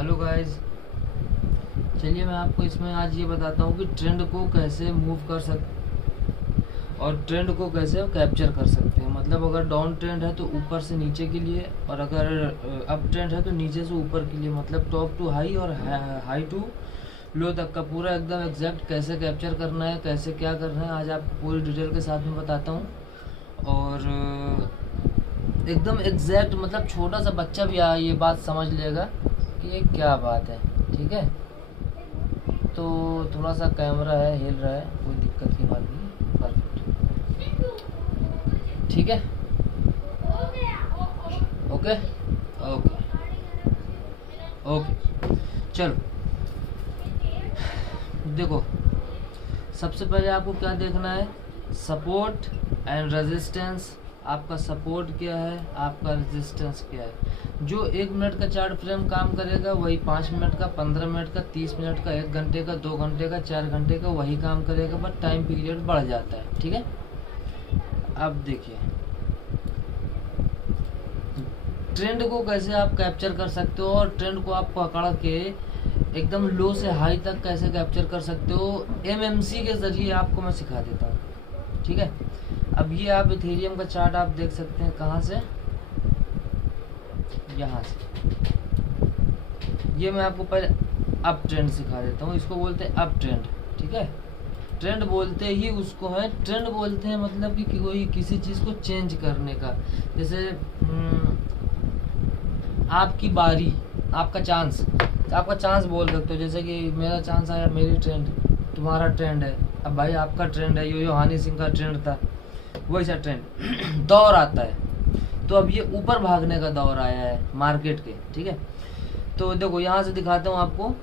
Hello guys, चलिए मैं आपको इसमें आज ये बताता हूँ कि ट्रेंड को कैसे मूव कर सकते और ट्रेंड को कैसे कैप्चर कर सकते हैं। मतलब अगर डाउन ट्रेंड है तो ऊपर से नीचे के लिए, और अगर अप ट्रेंड है तो नीचे से ऊपर के लिए, मतलब टॉप टू हाई और हाई टू लो तक का पूरा एकदम एग्जैक्ट कैसे कैप्चर करना है, कैसे क्या करना है, आज आपको पूरी डिटेल के साथ में बताता हूँ। और एकदम एग्जैक्ट, मतलब छोटा सा बच्चा भी ये बात समझ लेगा कि ये क्या बात है। ठीक है, तो थोड़ा सा कैमरा है हिल रहा है, कोई दिक्कत की बात नहीं, परफेक्ट। ठीक है, ओके ओके ओके। चलो देखो, सबसे पहले आपको क्या देखना है, सपोर्ट एंड रेजिस्टेंस। आपका सपोर्ट क्या है, आपका रेजिस्टेंस क्या है। जो 1 मिनट का चार्ट फ्रेम काम करेगा वही 5 मिनट का, 15 मिनट का, 30 मिनट का, 1 घंटे का, 2 घंटे का, 4 घंटे का वही काम करेगा, बट टाइम पीरियड बढ़ जाता है। ठीक है, अब देखिए ट्रेंड को कैसे आप कैप्चर कर सकते हो, और ट्रेंड को आप पकड़ के एकदम लो से हाई तक कैसे कैप्चर कर सकते हो, एमएमसी के जरिए आपको मैं सिखा देता हूँ। ठीक है, अब ये आप इथेरियम का चार्ट आप देख सकते हैं, कहाँ से, यहाँ से। ये मैं आपको पहले अप ट्रेंड सिखा देता हूँ, इसको बोलते हैं अप ट्रेंड। ठीक है, ट्रेंड बोलते ही उसको है, ट्रेंड बोलते हैं मतलब कि कोई किसी चीज़ को चेंज करने का। जैसे आपकी बारी, आपका चांस, आपका चांस बोल सकते हो। जैसे कि मेरा चांस आया, मेरी ट्रेंड, तुम्हारा ट्रेंड है। अब भाई आपका ट्रेंड है, यो हानि सिंह का ट्रेंड था, वैसा ट्रेंड दौर आता है। तो अब ये ऊपर भागने का दौर आया है मार्केट के। ठीक है, तो देखो यहाँ से दिखाता हूँ आपको,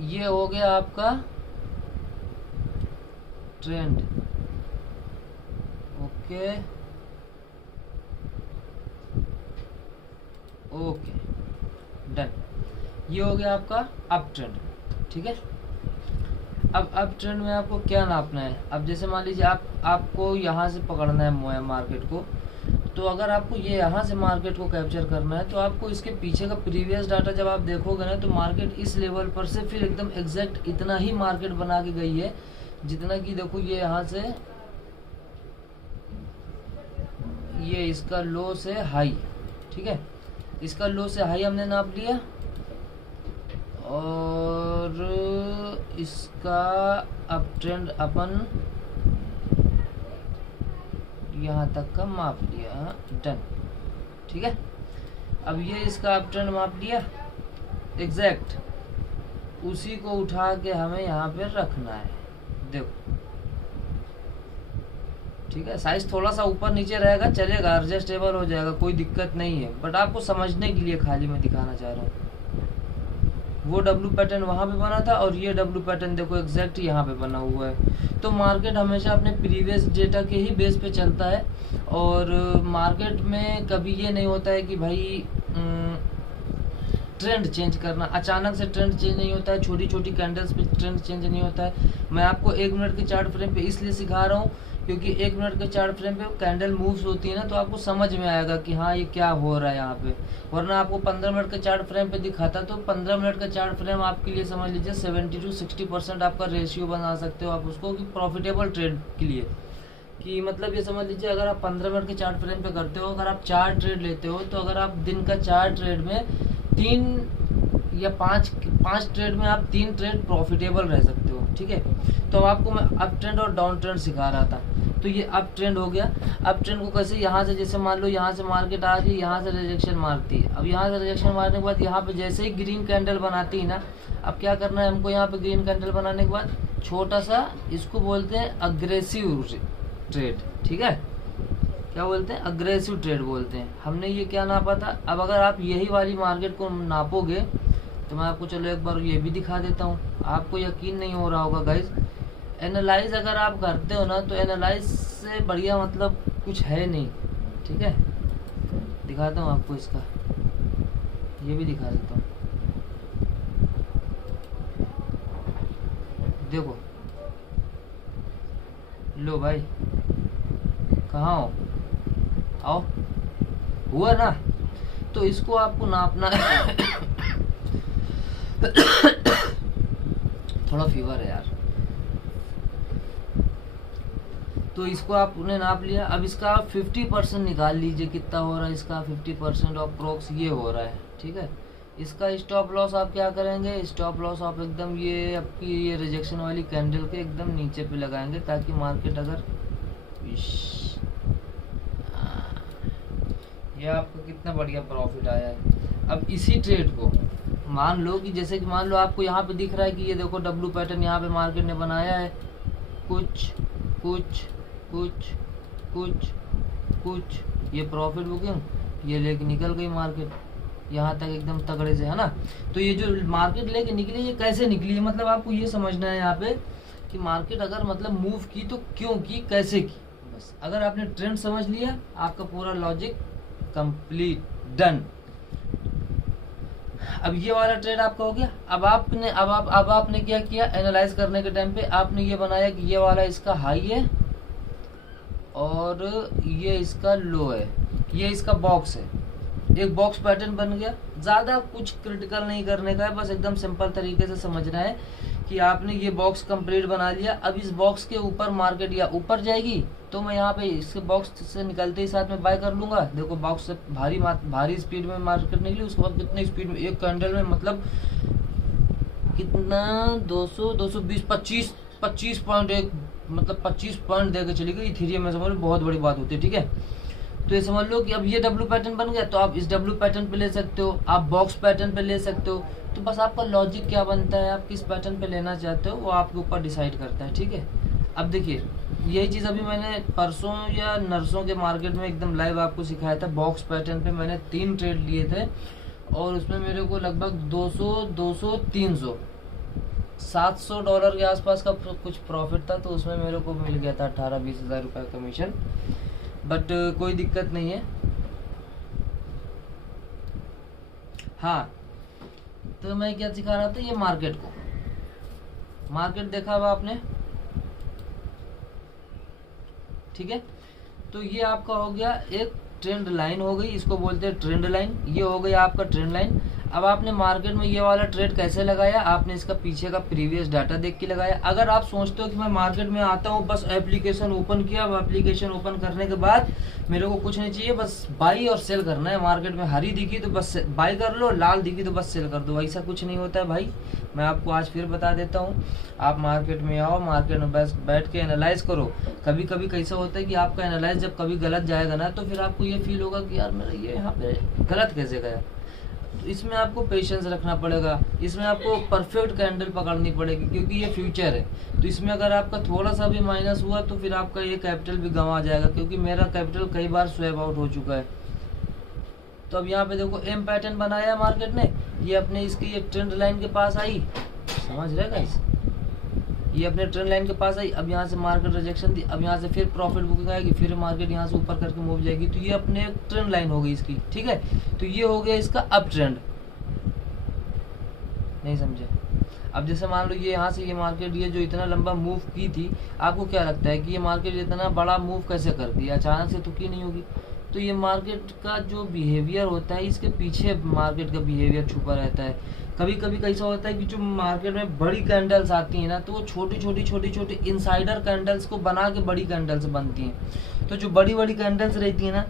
ये हो गया आपका ट्रेंड। ओके ओके डन, ये हो गया आपका अप ट्रेंड। ठीक है, अब अप ट्रेंड में आपको क्या नापना है। अब जैसे मान लीजिए आपको यहाँ से पकड़ना है मार्केट को, तो अगर आपको ये यहाँ से मार्केट को कैप्चर करना है तो आपको इसके पीछे का प्रीवियस डाटा जब आप देखोगे ना, तो मार्केट इस लेवल पर से फिर एकदम एग्जैक्ट इतना ही मार्केट बना के गई है जितना कि देखो ये यहाँ से, ये इसका लो से हाई। ठीक है, इसका लो से हाई हमने नाप लिया, और इसका अप ट्रेंड अपन यहाँ तक का माप लिया, डन। ठीक है, अब ये इसका अप ट्रेंड माप लिया एग्जैक्ट, उसी को उठा के हमें यहाँ पे रखना है। देखो ठीक है, साइज थोड़ा सा ऊपर नीचे रहेगा, चलेगा, एडजस्टेबल हो जाएगा, कोई दिक्कत नहीं है, बट आपको समझने के लिए खाली मैं दिखाना चाह रहा हूँ। वो डब्ल्यू पैटर्न वहाँ पे बना था और ये डब्ल्यू पैटर्न देखो एग्जैक्ट यहाँ पे बना हुआ है। तो मार्केट हमेशा अपने प्रीवियस डेटा के ही बेस पे चलता है, और मार्केट में कभी ये नहीं होता है कि भाई ट्रेंड चेंज करना, अचानक से ट्रेंड चेंज नहीं होता है, छोटी छोटी कैंडल्स पे ट्रेंड चेंज नहीं होता है। मैं आपको 1 मिनट के चार्ट फ्रेम पे इसलिए सिखा रहा हूँ क्योंकि 1 मिनट के चार्ट फ्रेम पे कैंडल मूव्स होती है ना, तो आपको समझ में आएगा कि हाँ ये क्या हो रहा है यहाँ पे। वरना आपको 15 मिनट के चार्ट फ्रेम पे दिखाता तो 15 मिनट का चार्ट फ्रेम आपके लिए समझ लीजिए 70 to 60% आपका रेशियो बना सकते हो आप उसको, कि प्रॉफिटेबल ट्रेड के लिए। कि मतलब ये समझ लीजिए, अगर आप 15 मिनट के चार्ट फ्रेम पे करते हो, अगर आप 4 ट्रेड लेते हो, तो अगर आप दिन का 4 ट्रेड में 3 या 5 ट्रेड में आप 3 ट्रेड प्रॉफिटेबल रह सकते हो। ठीक है, तो आपको मैं अप ट्रेंड और डाउन ट्रेंड सिखा रहा था। तो ये अप ट्रेंड हो गया। अप ट्रेंड को कैसे, यहाँ से जैसे मान लो यहाँ से मार्केट आ रही है, यहाँ से रिजेक्शन मारती है। अब यहाँ से रिजेक्शन मारने के बाद यहाँ पे जैसे ही ग्रीन कैंडल बनाती है ना, अब क्या करना है हमको, यहाँ पे ग्रीन कैंडल बनाने के बाद छोटा सा, इसको बोलते हैं अग्रेसिव ट्रेड। ठीक है, क्या बोलते हैं, अग्रेसिव ट्रेड बोलते हैं। हमने ये क्या नापा था। अब अगर आप यही वाली मार्केट को नापोगे तो मैं आपको चलो एक बार ये भी दिखा देता हूँ, आपको यकीन नहीं हो रहा होगा गाइज। एनालाइज अगर आप करते हो ना, तो एनालाइज से बढ़िया मतलब कुछ है नहीं। ठीक है, दिखाता हूँ आपको, इसका ये भी दिखा देता हूँ। देखो लो भाई, कहाँ हो, आओ, हुआ ना। तो इसको आपको नापना है थोड़ा फीवर है यार। तो इसको आपने नाप लिया, अब इसका 50% निकाल लीजिए, कितना हो रहा है इसका 50% ऑफ अप्रोक्स ये हो रहा है, ठीक है। इसका स्टॉप लॉस आप क्या करेंगे, स्टॉप लॉस आप एकदम ये आपकी ये रिजेक्शन वाली कैंडल के एकदम नीचे पे लगाएंगे, ताकि मार्केट अगर ये आपको कितना बढ़िया प्रॉफिट आया है। अब इसी ट्रेड को मान लो कि जैसे कि मान लो आपको यहाँ पे दिख रहा है कि ये देखो डब्लू पैटर्न यहाँ पे मार्केट ने बनाया है, कुछ कुछ कुछ कुछ कुछ, ये प्रॉफिट बुकिंग ये लेके निकल गई मार्केट यहाँ तक एकदम तगड़े से, है ना। तो ये जो मार्केट लेके निकली ये कैसे निकली है, मतलब आपको ये समझना है यहाँ पे कि मार्केट अगर मतलब मूव की तो क्यों की, कैसे की। बस अगर आपने ट्रेंड समझ लिया आपका पूरा लॉजिक कंप्लीट डन। अब ये वाला ट्रेड आपका हो गया। अब आपने क्या किया, एनालाइज करने के टाइम पे आपने ये बनाया कि ये वाला इसका हाई है और ये इसका लो है, ये इसका बॉक्स है, एक बॉक्स पैटर्न बन गया। ज़्यादा कुछ क्रिटिकल नहीं करने का है, बस एकदम सिंपल तरीके से समझना है कि आपने ये बॉक्स कंप्लीट बना लिया। अब इस बॉक्स के ऊपर मार्केट या ऊपर जाएगी तो मैं यहाँ पे इसके बॉक्स से निकलते ही साथ में बाय कर लूंगा। देखो बॉक्स से भारी स्पीड में मार्केट निकली, उसके बाद कितनी स्पीड में एक कैंडल में मतलब कितना 200 220 25 पॉइंट, एक मतलब 25 पॉइंट देकर चली गई इथेरियम में, समझ लो बहुत बड़ी बात होती है, ठीक है। तो ये समझ लो कि अब ये डब्ल्यू पैटर्न बन गया, तो आप इस डब्ल्यू पैटर्न पे ले सकते हो, आप बॉक्स पैटर्न पे ले सकते हो। तो बस आपका लॉजिक क्या बनता है, आप किस पैटर्न पे लेना चाहते हो वो आपके ऊपर डिसाइड करता है, ठीक है। अब देखिए यही चीज़ अभी मैंने परसों या नरसों के मार्केट में एकदम लाइव आपको सिखाया था। बॉक्स पैटर्न पे मैंने 3 ट्रेड लिए थे और उसमें मेरे को लगभग 200 300 $700 के आसपास का कुछ प्रॉफिट था। तो उसमें मेरे को मिल गया था 18-20 हज़ार रुपये कमीशन, बट कोई दिक्कत नहीं है। हाँ, तो मैं क्या सिखा रहा था, ये मार्केट देखा हुआ आपने, ठीक है। तो ये आपका हो गया एक ट्रेंड लाइन हो गई, इसको बोलते हैं ट्रेंड लाइन, ये हो गई आपका ट्रेंड लाइन। अब आपने मार्केट में ये वाला ट्रेड कैसे लगाया, आपने इसका पीछे का प्रीवियस डाटा देख के लगाया। अगर आप सोचते हो कि मैं मार्केट में आता हूँ बस एप्लीकेशन ओपन किया, अब एप्लीकेशन ओपन करने के बाद मेरे को कुछ नहीं चाहिए, बस बाई और सेल करना है, मार्केट में हरी दिखी तो बस बाई कर लो, लाल दिखी तो बस सेल कर दो, ऐसा कुछ नहीं होता है भाई। मैं आपको आज फिर बता देता हूँ, आप मार्केट में आओ, मार्केट में बस बैठ के एनालाइज करो। कभी कभी कैसा होता है कि आपका एनालाइज जब कभी गलत जाएगा ना, तो फिर आपको ये फील होगा कि यार मेरा ये यहाँ पे गलत कैसे गया। तो इसमें आपको पेशेंस रखना पड़ेगा, इसमें आपको परफेक्ट कैंडल पकड़नी पड़ेगी, क्योंकि ये फ्यूचर है। तो इसमें अगर आपका थोड़ा सा भी माइनस हुआ तो फिर आपका ये कैपिटल भी गंवा जाएगा, क्योंकि मेरा कैपिटल कई बार स्वैप आउट हो चुका है। तो अब यहाँ पे देखो एम पैटर्न बनाया मार्केट ने, ये अपने इसकी ये ट्रेंड लाइन के पास आई, समझ रहे गाइस, ये अपने ट्रेंड लाइन के पास आई। अब यहाँ से मार्केट रिजेक्शन दी, अब यहाँ से फिर प्रॉफिट बुकिंग आएगी, फिर मार्केट यहाँ से ऊपर करके मूव जाएगी। तो ये अपने ट्रेंड लाइन हो गई इसकी, ठीक है। तो ये हो गया इसका अप ट्रेंड, नहीं समझे। अब जैसे मान लो ये यहाँ से ये मार्केट ये जो इतना लंबा मूव की थी, आपको क्या लगता है कि ये मार्केट इतना बड़ा मूव कैसे कर दिया, अचानक से तो की नहीं होगी। तो ये मार्केट का जो बिहेवियर होता है, इसके पीछे मार्केट का बिहेवियर छुपा रहता है। कभी कभी कैसा होता है कि जो मार्केट में बड़ी कैंडल्स आती हैं ना, तो वो छोटी छोटी इनसाइडर कैंडल्स को बना के बड़ी कैंडल्स बनती हैं। तो जो बड़ी कैंडल्स रहती है ना,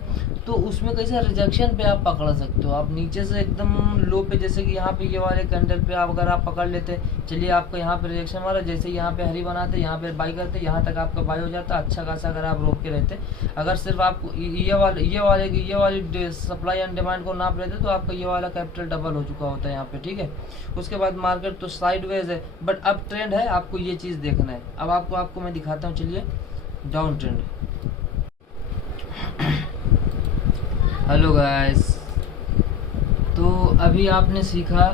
तो उसमें कैसे रिजेक्शन पे आप पकड़ सकते हो, आप नीचे से एकदम लो पे, जैसे कि यहाँ पे ये वाले कैंडल पे आप अगर आप पकड़ लेते, चलिए आपका यहाँ पे रिजेक्शन वाला, जैसे यहाँ पे हरी बनाते, यहाँ पे बाई करते, यहाँ तक आपका बाई हो जाता अच्छा खासा, अगर आप रोक के रहते। अगर सिर्फ आप ये वाली सप्लाई एंड डिमांड को नाप लेते तो आपका ये वाला कैपिटल डबल हो चुका होता है यहाँ पे, ठीक है। उसके बाद मार्केट तो साइडवेज है, बट अब ट्रेंड है, आपको ये चीज़ देखना है। अब आपको मैं दिखाता हूँ, चलिए डाउन ट्रेंड। हेलो गाइस, तो अभी आपने सीखा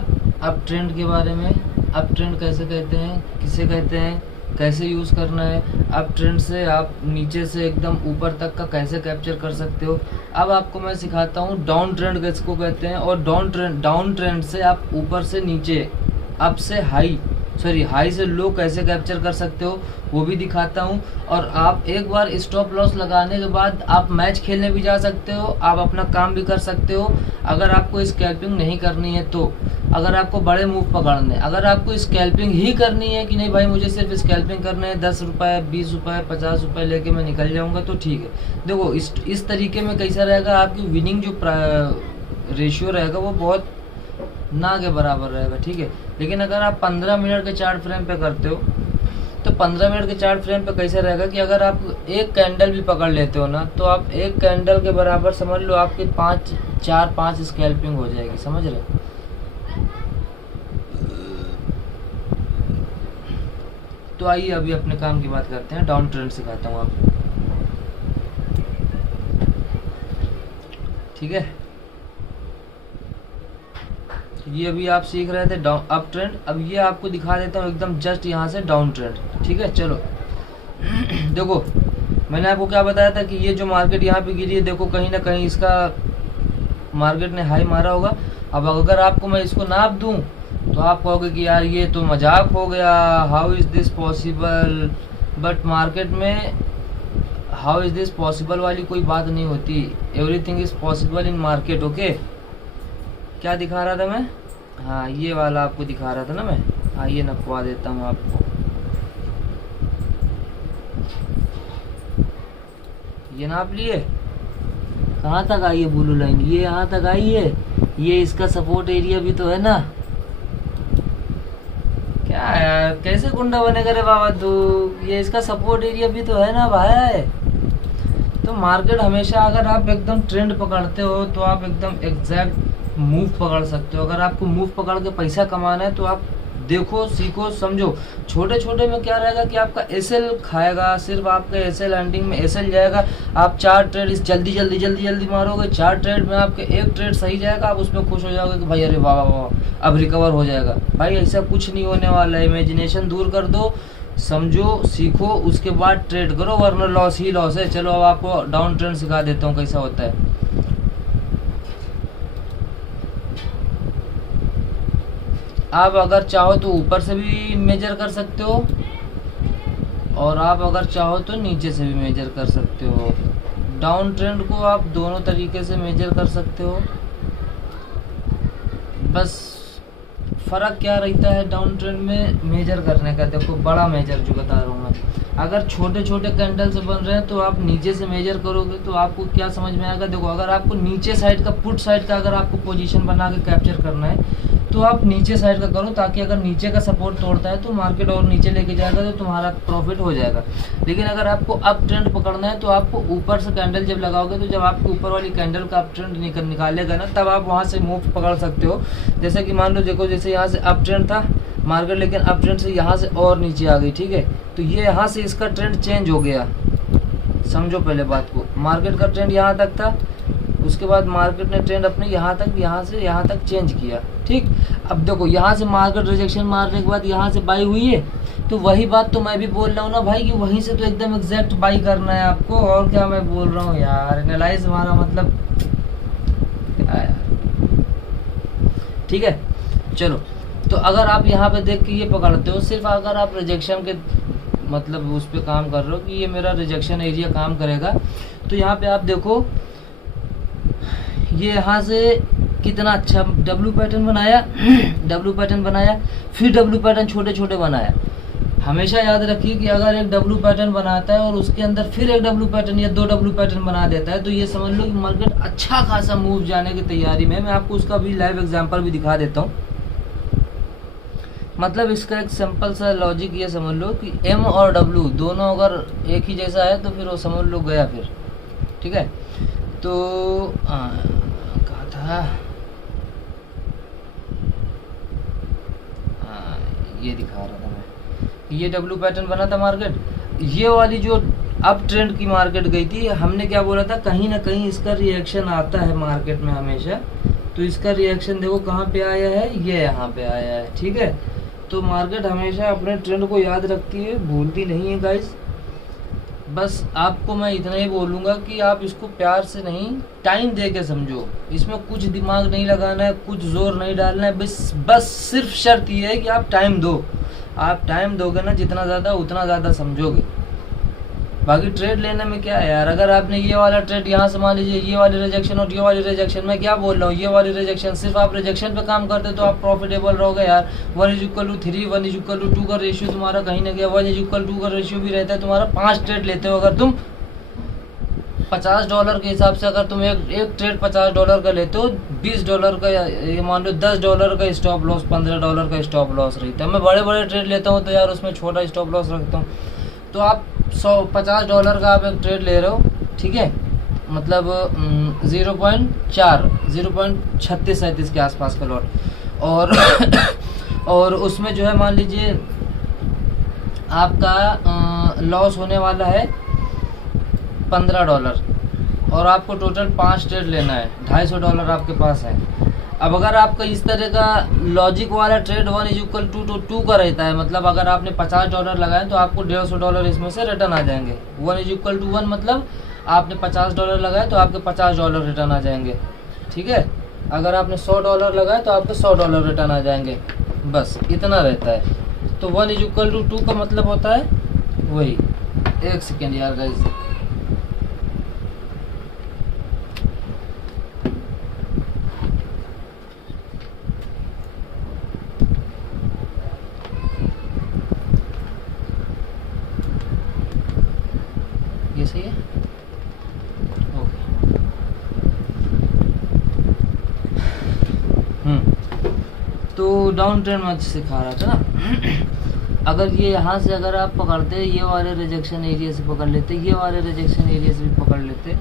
अप ट्रेंड के बारे में। अप ट्रेंड कैसे कहते हैं, किसे कहते हैं, कैसे यूज़ करना है। अप ट्रेंड से आप नीचे से एकदम ऊपर तक का कैसे कैप्चर कर सकते हो। अब आपको मैं सिखाता हूँ डाउन ट्रेंड किसको कहते हैं, और डाउन ट्रेंड से आप ऊपर से नीचे, अप से हाई सॉरी हाई से लो कैसे कैप्चर कर सकते हो वो भी दिखाता हूँ। और आप एक बार स्टॉप लॉस लगाने के बाद आप मैच खेलने भी जा सकते हो, आप अपना काम भी कर सकते हो। अगर आपको स्कैल्पिंग नहीं करनी है तो, अगर आपको बड़े मूव पकड़ने, अगर आपको स्कैल्पिंग ही करनी है कि नहीं भाई मुझे सिर्फ स्कैल्पिंग करने है, 10 रुपये 20 रुपये 50 रुपये लेके मैं निकल जाऊँगा, तो ठीक है। देखो इस तरीके में कैसा रहेगा, आपकी विनिंग जो रेशियो रहेगा वो बहुत ना के बराबर रहेगा, ठीक है। लेकिन अगर आप 15 मिनट के चार्ट फ्रेम पे करते हो तो 15 मिनट के चार्ट फ्रेम पे कैसे रहेगा कि अगर आप एक कैंडल भी पकड़ लेते हो ना, तो आप एक कैंडल के बराबर समझ लो आपके 4-5 स्कैल्पिंग हो जाएगी, समझ रहे। तो आइए अभी अपने काम की बात करते हैं, डाउन ट्रेंड सिखाता हूँ आपको, ठीक है। ये अभी आप सीख रहे थे डाउन अप ट्रेंड, अब ये आपको दिखा देता हूँ एकदम जस्ट यहाँ से डाउन ट्रेंड, ठीक है। चलो देखो मैंने आपको क्या बताया था कि ये जो मार्केट यहाँ पे गिरी है, देखो कहीं ना कहीं इसका मार्केट ने हाई मारा होगा। अब अगर आपको मैं इसको नाप दूं तो आप कहोगे कि यार ये तो मजाक हो गया, how is this possible. But market में हाउ इज़ दिस पॉसिबल वाली कोई बात नहीं होती, everything is possible in market, okay. क्या दिखा रहा था मैं, हाँ ये वाला आपको दिखा रहा था ना मैं, आइए नपवा देता हूँ आपको। ये नाप लिए, कहाँ तक आई है ब्लू लाइन, ये यहाँ तक आई है, ये इसका सपोर्ट एरिया भी तो है ना। क्या यार कैसे गुंडा बनेगा रे बाबा तू, ये इसका सपोर्ट एरिया भी तो है ना भाई। तो मार्केट हमेशा अगर आप एकदम ट्रेंड पकड़ते हो तो आप एकदम एग्जैक्ट मूव पकड़ सकते हो। अगर आपको मूव पकड़ के पैसा कमाना है तो आप देखो, सीखो, समझो। छोटे छोटे में क्या रहेगा कि आपका एसएल खाएगा, सिर्फ आपका एसएल एंडिंग में एसएल जाएगा। आप 4 ट्रेड इस जल्दी मारोगे, 4 ट्रेड में आपके 1 ट्रेड सही जाएगा, आप उसमें खुश हो जाओगे कि भाई अरे वाह वाह वाह अब रिकवर हो जाएगा। भाई ऐसा कुछ नहीं होने वाला है, इमेजिनेशन दूर कर दो, समझो, सीखो, उसके बाद ट्रेड करो, वरना लॉस ही लॉस है। चलो अब आपको डाउन ट्रेंड सिखा देता हूँ कैसा होता है। आप अगर चाहो तो ऊपर से भी मेजर कर सकते हो और आप अगर चाहो तो नीचे से भी मेजर कर सकते हो। डाउन ट्रेंड को आप दोनों तरीके से मेजर कर सकते हो, बस फ़र्क क्या रहता है डाउन ट्रेंड में मेजर करने का। देखो बड़ा मेजर जो बता रहा हूँ मैं, अगर छोटे छोटे कैंडल से बन रहे हैं तो आप नीचे से मेजर करोगे तो आपको क्या समझ में आएगा। देखो अगर आपको नीचे साइड का, पुट साइड का अगर आपको पोजीशन बना के कैप्चर करना है तो आप नीचे साइड का करो, ताकि अगर नीचे का सपोर्ट तोड़ता है तो मार्केट और नीचे लेके जाएगा तो तुम्हारा प्रॉफिट हो जाएगा। लेकिन अगर आपको अप ट्रेंड पकड़ना है तो आपको ऊपर से कैंडल जब लगाओगे तो जब आपको ऊपर वाली कैंडल का अप ट्रेंड निकालेगा ना, तब आप वहाँ से मूव पकड़ सकते हो। जैसे कि मान लो देखो, जैसे यहाँ से अप ट्रेंड था मार्केट, लेकिन अप ट्रेंड से यहाँ से और नीचे आ गई, ठीक है। तो ये यहाँ से इसका ट्रेंड चेंज हो गया, समझो पहले बात को। मार्केट का ट्रेंड यहाँ तक था, उसके बाद मार्केट ने ट्रेंड अपने यहाँ से यहाँ तक चेंज किया, ठीक। अब देखो यहाँ से मार्केट रिजेक्शन मारने के बाद यहाँ से बाई हुई है, तो वही बात तो मैं भी बोल रहा हूँ ना भाई कि वहीं से तो एकदम एग्जैक्ट बाई करना है आपको। और क्या मैं बोल रहा हूँ यार, एनालाइज हमारा मतलब क्या यार, ठीक है। चलो तो अगर आप यहाँ पे देख के ये पकड़ते हो, सिर्फ अगर आप रिजेक्शन के मतलब उस पर काम कर रहे हो कि ये मेरा रिजेक्शन एरिया काम करेगा, तो यहाँ पे आप देखो ये यहाँ से कितना अच्छा डब्लू पैटर्न बनाया डब्लू पैटर्न बनाया, फिर डब्लू पैटर्न छोटे छोटे बनाया। हमेशा याद रखिए कि अगर एक डब्लू पैटर्न बनाता है और उसके अंदर फिर एक डब्लू पैटर्न या 2 डब्लू पैटर्न बना देता है, तो ये समझ लो कि मार्केट अच्छा खासा मूव जाने की तैयारी में। मैं आपको उसका भी लाइव एग्जांपल भी दिखा देता हूँ। मतलब इसका एक सिंपल सा लॉजिक ये समझ लो कि एम और डब्लू दोनों अगर एक ही जैसा है तो फिर वो समझ लो गया फिर, ठीक है। तो कहा था, ये दिखा रहा था मैं, ये डब्लू पैटर्न बना था मार्केट, ये वाली जो अप ट्रेंड की मार्केट गई थी, हमने क्या बोला था, कहीं ना कहीं इसका रिएक्शन आता है मार्केट में हमेशा। तो इसका रिएक्शन देखो कहाँ पे आया है, ये यहाँ पे आया है, ठीक है। तो मार्केट हमेशा अपने ट्रेंड को याद रखती है, भूलती नहीं है गाइस। बस आपको मैं इतना ही बोलूँगा कि आप इसको प्यार से नहीं, टाइम दे के समझो। इसमें कुछ दिमाग नहीं लगाना है, कुछ जोर नहीं डालना है, बस सिर्फ शर्त ये है कि आप टाइम दो। आप टाइम दोगे ना जितना ज़्यादा उतना ज़्यादा समझोगे। बाकी ट्रेड लेने में क्या है यार, अगर आपने ये वाला ट्रेड यहाँ से मान लीजिए ये वाली रिजेक्शन और ये वाली रिजेक्शन, मैं क्या बोल रहा हूँ, ये वाली रिजेक्शन सिर्फ आप रिजेक्शन पे काम करते तो आप प्रॉफिटेबल रहोगे यार। 1:3, 1:2 का रेशियो तुम्हारा कहीं ना कहीं 1:2 का रेशियो भी रहता है तुम्हारा। 5 ट्रेड लेते हो अगर तुम $50 के हिसाब से, अगर तुम एक ट्रेड $50 का लेते हो, $20 का ये मान लो $10 का स्टॉप लॉस, $15 का स्टॉप लॉस रहता है। मैं बड़े बड़े ट्रेड लेता हूँ तो यार उसमें छोटा स्टॉप लॉस रखता हूँ। तो आप $50 का आप एक ट्रेड ले रहे हो, ठीक है, मतलब 0.36 के आसपास का लॉट, और उसमें जो है मान लीजिए आपका लॉस होने वाला है $15 और आपको टोटल 5 ट्रेड लेना है, $250 आपके पास है। अब अगर आपका इस तरह का लॉजिक वाला ट्रेड 1:2 का रहता है, मतलब अगर आपने $50 लगाए तो आपको $150 इसमें से रिटर्न आ जाएंगे। 1:1 मतलब आपने $50 लगाए तो आपके $50 रिटर्न आ जाएंगे, ठीक है। अगर आपने $100 लगाए तो आपके $100 रिटर्न आ जाएंगे, बस इतना रहता है। तो 1:2 का मतलब होता है वही। एक सेकेंड यार गाइस, ये सही है, ओके। तो डाउन ट्रेंड में सिखा रहा था ना। अगर ये यहाँ से अगर आप पकड़ते, ये वाले रिजेक्शन एरिया से पकड़ लेते, ये वाले रिजेक्शन एरिया से भी पकड़ लेते,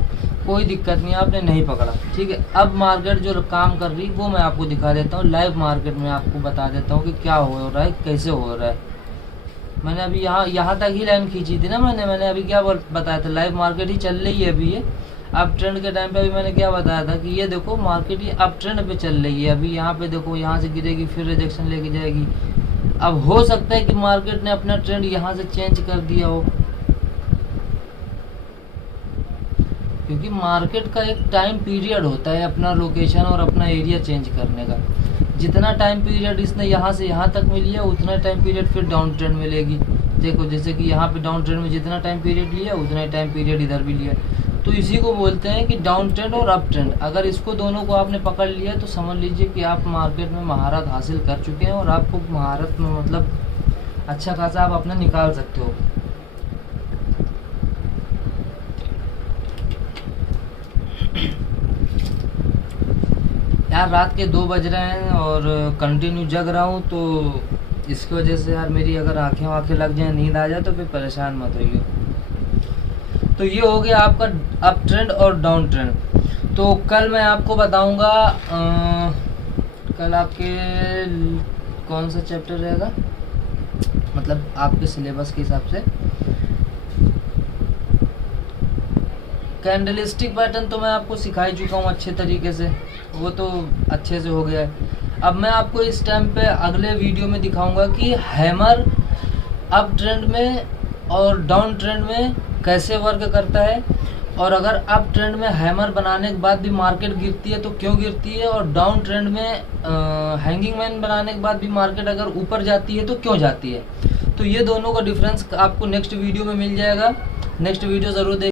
कोई दिक्कत नहीं, आपने नहीं पकड़ा, ठीक है। अब मार्केट जो काम कर रही वो मैं आपको दिखा देता हूँ, लाइव मार्केट में आपको बता देता हूँ कि क्या हो रहा है, कैसे हो रहा है। मैंने अभी यहाँ तक ही लाइन खींची थी ना, मैंने अभी क्या बताया था, लाइव मार्केट ही चल रही है अभी ये। अब ट्रेंड के टाइम पे अभी मैंने क्या बताया था कि ये देखो मार्केट ये अब ट्रेंड पे चल रही है। अभी यहाँ पे देखो, यहाँ से गिरेगी फिर रिजेक्शन लेके जाएगी। अब हो सकता है कि मार्केट ने अपना ट्रेंड यहाँ से चेंज कर दिया हो, क्योंकि मार्केट का एक टाइम पीरियड होता है अपना लोकेशन और अपना एरिया चेंज करने का। जितना टाइम पीरियड इसने यहाँ से यहाँ तक मिल लिया, उतना टाइम पीरियड फिर डाउन ट्रेंड में लेगी। देखो जैसे कि यहाँ पे डाउन ट्रेंड में जितना टाइम पीरियड लिया उतना ही टाइम पीरियड इधर भी लिया। तो इसी को बोलते हैं कि डाउन ट्रेंड और अप ट्रेंड। अगर इसको दोनों को आपने पकड़ लिया तो समझ लीजिए कि आप मार्केट में महारत हासिल कर चुके हैं, और आपको महारत में मतलब अच्छा खासा आप अपना निकाल सकते हो। यार रात के 2 बज रहे हैं और कंटिन्यू जग रहा हूँ, तो इसकी वजह से यार मेरी अगर आंखें लग जाए, नींद आ जाए तो फिर परेशान मत होइए। तो ये हो गया आपका अप ट्रेंड और डाउन ट्रेंड। तो कल मैं आपको बताऊंगा, कल आपके कौन सा चैप्टर रहेगा, मतलब आपके सिलेबस के हिसाब से। कैंडलस्टिक पैटर्न तो मैं आपको सिखा ही चुका हूँ अच्छे तरीके से, वो तो अच्छे से हो गया है। अब मैं आपको इस टाइम पे अगले वीडियो में दिखाऊंगा कि हैमर अप ट्रेंड में और डाउन ट्रेंड में कैसे वर्क करता है, और अगर अप ट्रेंड में हैमर बनाने के बाद भी मार्केट गिरती है तो क्यों गिरती है, और डाउन ट्रेंड में हैंगिंग मैन बनाने के बाद भी मार्केट अगर ऊपर जाती है तो क्यों जाती है। तो ये दोनों का डिफरेंस आपको नेक्स्ट वीडियो में मिल जाएगा। नेक्स्ट वीडियो ज़रूर देख